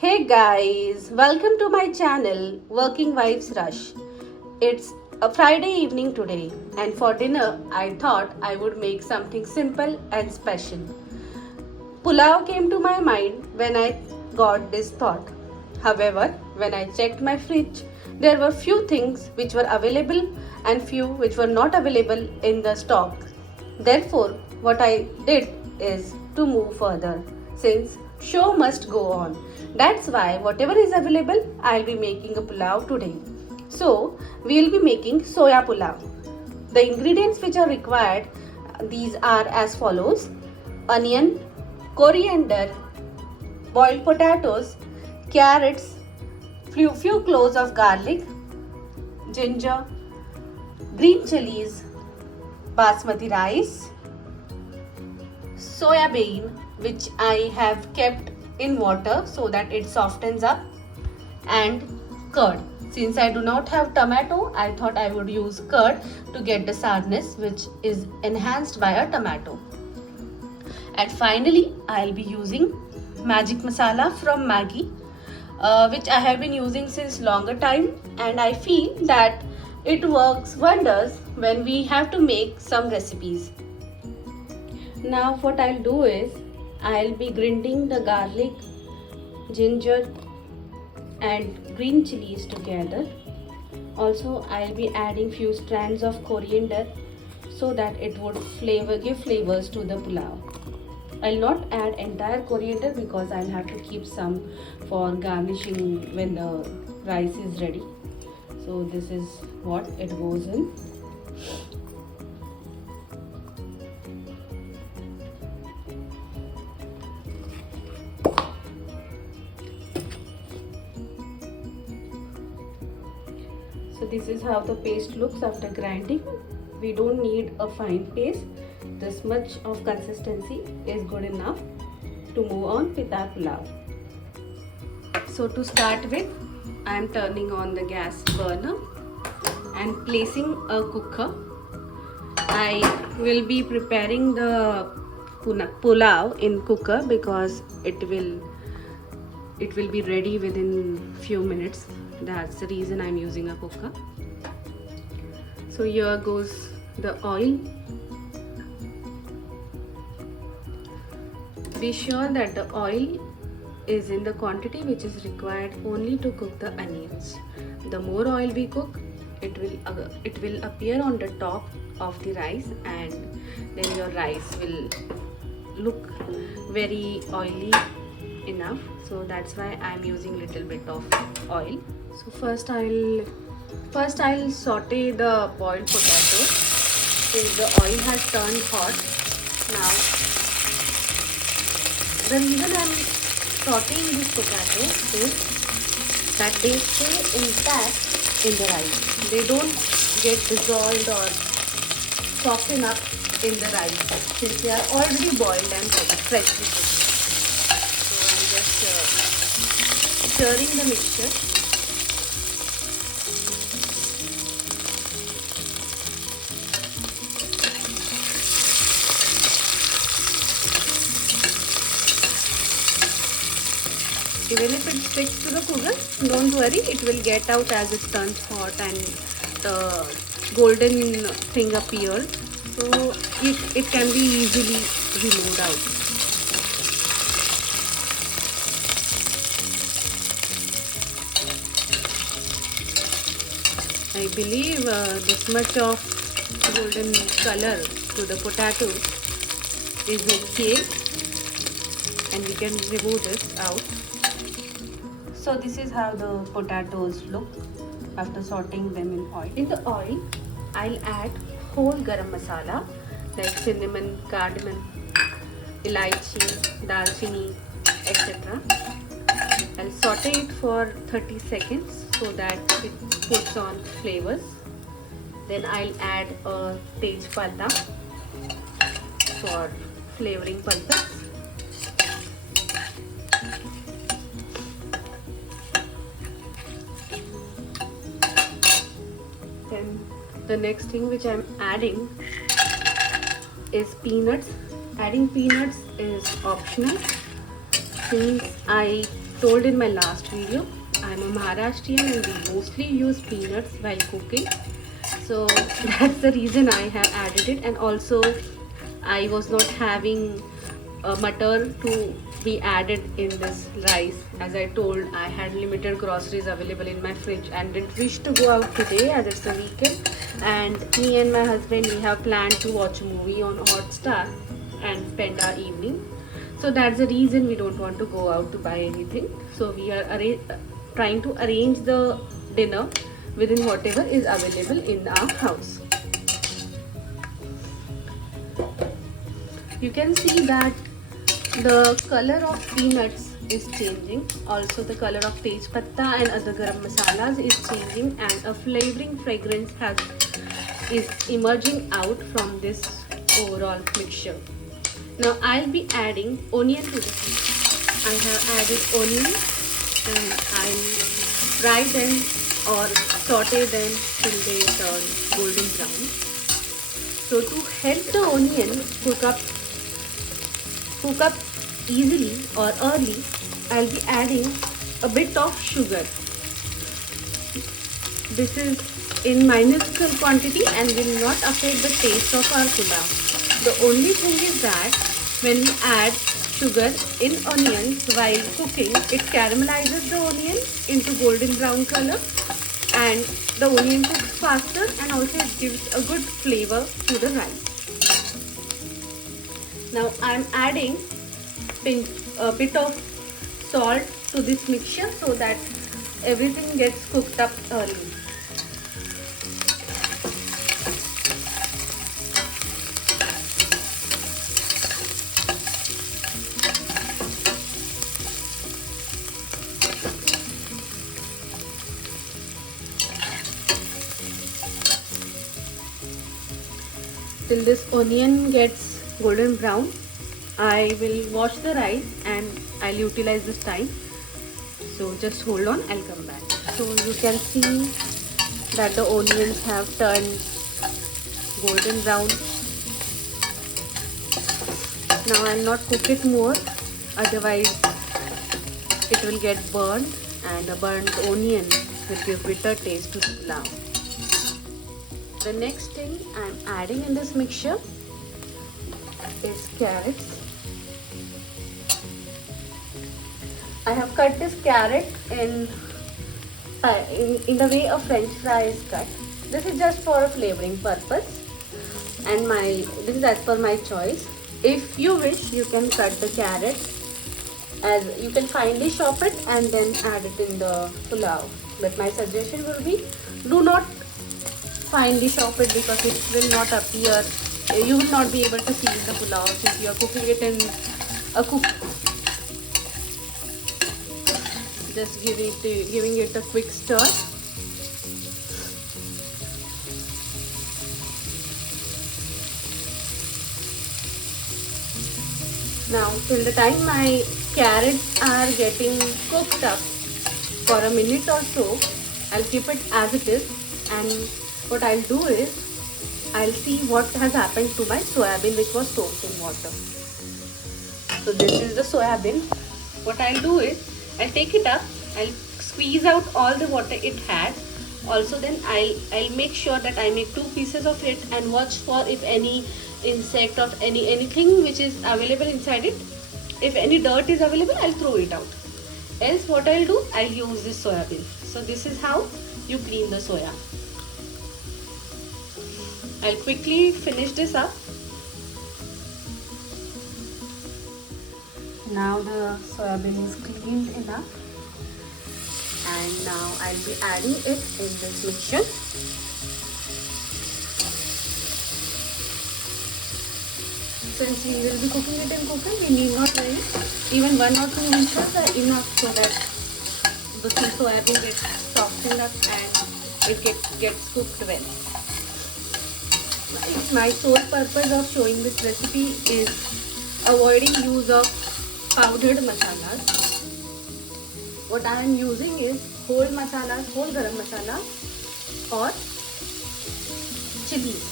Hey guys, welcome to my channel Working Wives Rush. It's a Friday evening today, and for dinner, I thought I would make something simple and special. Pulao came to my mind when I got this thought. However, when I checked my fridge, there were few things which were available and few which were not available in the stock. Therefore, what I did is to move further since show must go on. That's why whatever is available, I'll be making a pulao today. So, we'll be making soya pulao. The ingredients which are required, these are as follows: onion, coriander, boiled potatoes, carrots, few cloves of garlic, ginger, green chilies, basmati rice, soya bean which I have kept in water so that it softens up, and curd. Since I do not have tomato, I thought I would use curd to get the sourness which is enhanced by a tomato. And finally, I'll be using magic masala from Maggi, which I have been using since longer time, and I feel that it works wonders when we have to make some recipes. Now what I'll do is I'll be grinding the garlic, ginger and green chilies together. Also I'll be adding few strands of coriander so that it would give flavors to the pulao. I'll not add entire coriander because I'll have to keep some for garnishing when the rice is ready. So this is what it goes in. So this is how the paste looks after grinding. We don't need a fine paste. This much of consistency is good enough to move on with our pulao. So to start with, I am turning on the gas burner and placing a cooker. I will be preparing the pulao in cooker because it will be ready within few minutes. That's the reason I'm using a cooker. So here goes the oil. Be sure that the oil is in the quantity which is required only to cook the onions. The more oil we cook, it will appear on the top of the rice, and then your rice will look very oily enough. So that's why I'm using little bit of oil. So first I'll saute the boiled potato till the oil has turned hot. Now the reason I'm sauteing this potato is that they stay intact in the rice. They don't get dissolved or soften up in the rice since they are already boiled and freshly cooked. So I'm just stirring the mixture. Even if it sticks to the cooker, don't worry, it will get out as it turns hot and the golden thing appears. So it can be easily removed out. I believe this much of golden color to the potato is okay, and we can remove this out. So this is how the potatoes look after sauteing them in oil. In the oil, I'll add whole garam masala like cinnamon, cardamom, elaichi, dalchini, etc. I'll saute it for 30 seconds so that it puts on flavors. Then I'll add a tej pata for flavoring purpose. Then the next thing which I'm adding is peanuts. Adding peanuts is optional since I told in my last video, I'm a Maharashtrian and we mostly use peanuts while cooking. So that's the reason I have added it. And also I was not having mutter to be added in this rice. As I told, I had limited groceries available in my fridge and didn't wish to go out today as it's a weekend. And me and my husband, we have planned to watch a movie on Hotstar and spend our evening. So that's the reason we don't want to go out to buy anything. So we are trying to arrange the dinner within whatever is available in our house. You can see that the color of peanuts is changing. Also the color of tej patta and other garam masalas is changing, and a flavoring fragrance is emerging out from this overall mixture. Now I'll be adding onion to this. I have added onion and I'll fry them or saute them till they turn golden brown. So to help the onion cook up easily or early, I'll be adding a bit of sugar. This is in minuscule quantity and will not affect the taste of our pulav. The only thing is that when we add sugar in onions while cooking, it caramelizes the onion into golden brown color and the onion cooks faster, and also it gives a good flavor to the rice. Now I'm adding a bit of salt to this mixture so that everything gets cooked up early. Till this onion gets golden brown, I will wash the rice and I'll utilize this time. So just hold on, I'll come back. So you can see that the onions have turned golden brown. Now I'll not cook it more, otherwise it will get burnt, and a burnt onion will give bitter taste to the pulav. The next thing I'm adding in this mixture is carrots. I have cut this carrot in the way a French fry is cut. This is just for a flavoring purpose, and this is as per my choice. If you wish, you can cut the carrot as you can finely chop it and then add it in the pulav. But my suggestion will be, do not finely chop it because it will not appear. You will not be able to see in the pulav since you are cooking it in a cook. Just giving it a quick stir. Now till the time my carrots are getting cooked up for a minute or so, I'll keep it as it is, and what I'll do is I'll see what has happened to my soya bean which was soaked in water. So this is the soya bean. What I'll do is I'll take it up, I'll squeeze out all the water it had. Also then I'll make sure that I make 2 pieces of it and watch for if any insect or anything which is available inside it. If any dirt is available, I'll throw it out. Else what I'll do, I'll use this soya bean. So this is how you clean the soya. I'll quickly finish this up. Now the soya bean is cleaned enough, and now I'll be adding it in this mixture. Since we will be cooking it in cooker, we need not worry. Even 1 or 2 inches are enough so that the soya bean gets softened up and it gets cooked well. My sole purpose of showing this recipe is avoiding use of powdered masalas. What I am using is whole masalas, whole garam masala or chilies.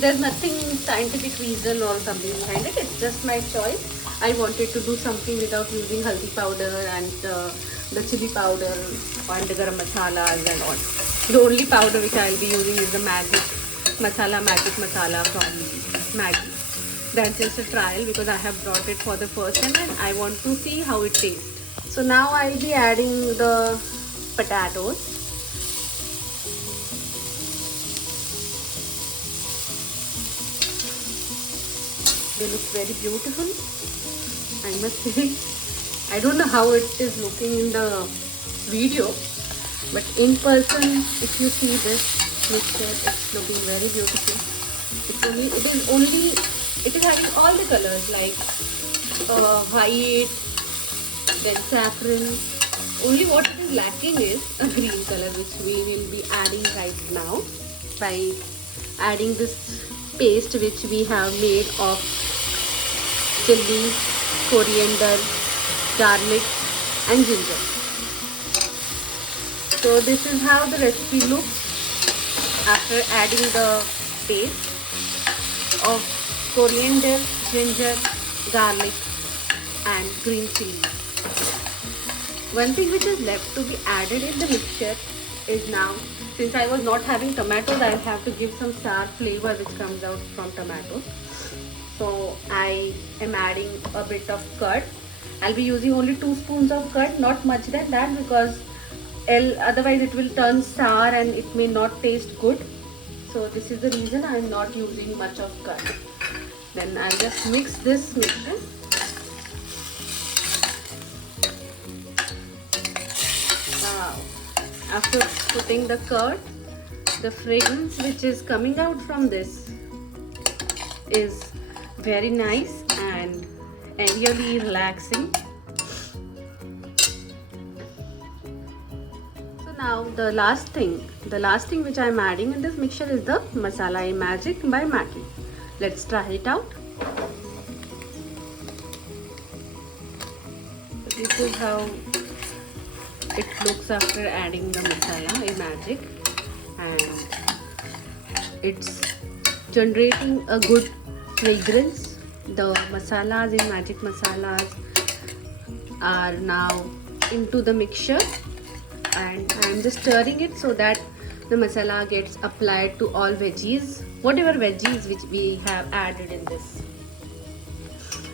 There's nothing scientific reason or something behind it. It's just my choice. I wanted to do something without using haldi powder and the chili powder and the garam masalas and all. The only powder which I will be using is the magic masala from Maggi. That's just a trial because I have brought it for the first time and I want to see how it tastes. So now I'll be adding the potatoes. They look very beautiful, I must say. I don't know how it is looking in the video, but in person, if you see this mixture, it's looking very beautiful. It is having all the colors like white, then saffron. Only what it is lacking is a green color, which we will be adding right now by adding this paste which we have made of chili, coriander, garlic and ginger. So this is how the recipe looks after adding the paste of coriander, ginger, garlic and green chili. One thing which is left to be added in the mixture is now, since I was not having tomatoes, I have to give some sour flavor which comes out from tomatoes. So I am adding a bit of curd. I'll be using only 2 spoons of curd, not much than that, because otherwise it will turn sour and it may not taste good. So this is the reason I am not using much of curd. Then I'll just mix this mixture. Wow. After putting the curd, the fragrance which is coming out from this is very nice and really relaxing. So now the last thing which I am adding in this mixture is the Masala Magic by Maggi. Let's try it out. This is how it looks after adding the Masala Magic, and it's generating a good fragrance. The masalas in Magic Masalas are now into the mixture, and I am just stirring it so that the masala gets applied to all veggies, whatever veggies which we have added in this.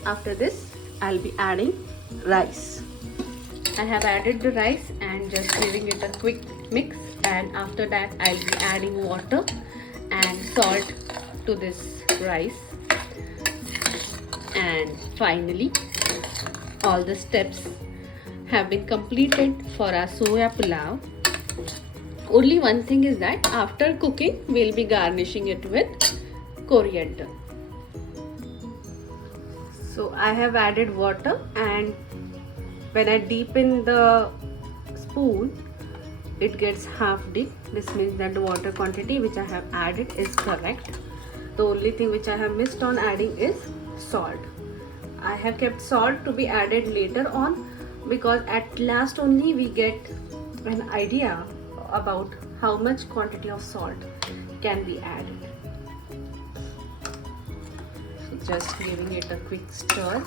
After this, I'll be adding rice. I have added the rice and just giving it a quick mix, and after that I'll be adding water and salt to this rice. And finally, all the steps have been completed for our soya pulav. Only one thing is that after cooking, we'll be garnishing it with coriander. So I have added water, and when I deepen the spoon, it gets half deep. This means that the water quantity which I have added is correct. The only thing which I have missed on adding is salt. I have kept salt to be added later on, because at last only we get an idea about how much quantity of salt can be added. So just giving it a quick stir,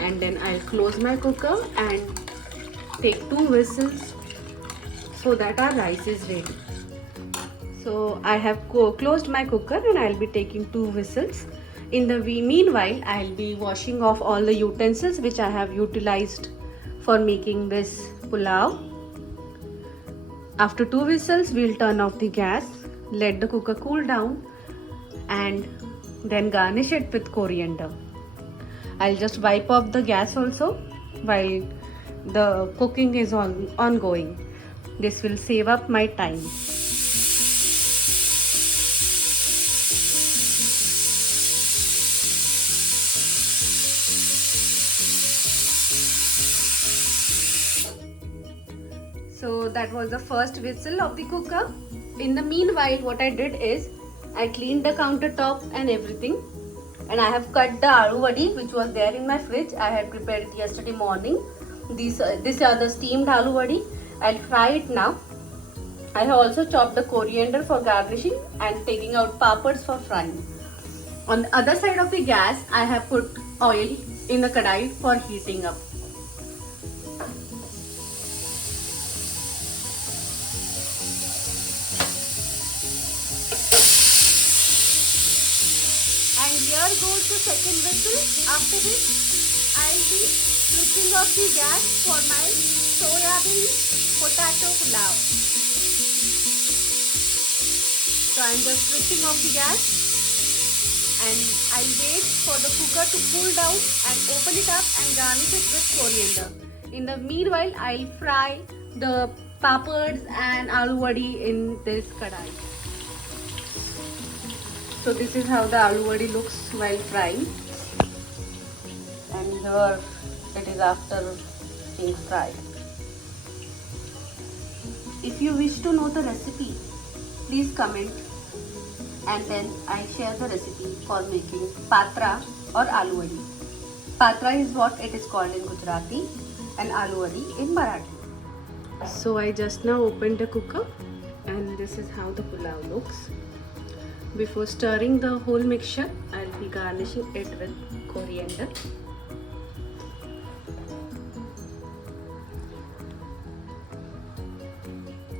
and then I'll close my cooker and take 2 whistles so that our rice is ready. So I have closed my cooker and I'll be taking 2 whistles. In the meanwhile, I'll be washing off all the utensils which I have utilized for making this pulao. After 2 whistles, we'll turn off the gas, let the cooker cool down, and then garnish it with coriander. I'll just wipe off the gas also while the cooking is ongoing. This will save up my time. So that was the first whistle of the cooker. In the meanwhile, what I did is I cleaned the countertop and everything, and I have cut the aloo vadi which was there in my fridge. I had prepared it yesterday morning. These are the steamed aloo vadi. I'll fry it now. I have also chopped the coriander for garnishing and taking out papads for frying. On the other side of the gas, I have put oil in a kadai for heating up. And here goes the second whistle. After this, I'll be switching off the gas for my soya potato pulav. So I'm just switching off the gas and I'll wait for the cooker to cool down and open it up and garnish it with coriander. In the meanwhile, I'll fry the papads and aloo vadi in this kadai. So this is how the aloo vadi looks while frying, and here it is after being fried. If you wish to know the recipe, please comment, and then I share the recipe for making patra or aloo vadi. Patra is what it is called in Gujarati and aloo vadi in Marathi. So I just now opened the cooker and this is how the pulav looks. Before stirring the whole mixture, I'll be garnishing it with coriander.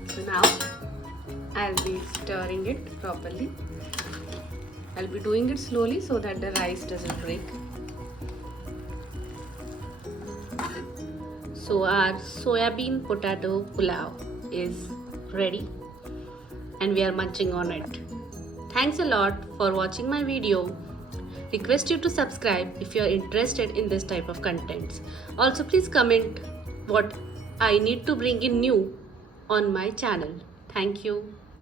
So now I'll be stirring it properly. I'll be doing it slowly so that the rice doesn't break. So our soya potato pulav is ready and we are munching on it. Thanks a lot for watching my video. Request you to subscribe if you are interested in this type of contents. Also, please comment what I need to bring in new on my channel. Thank you.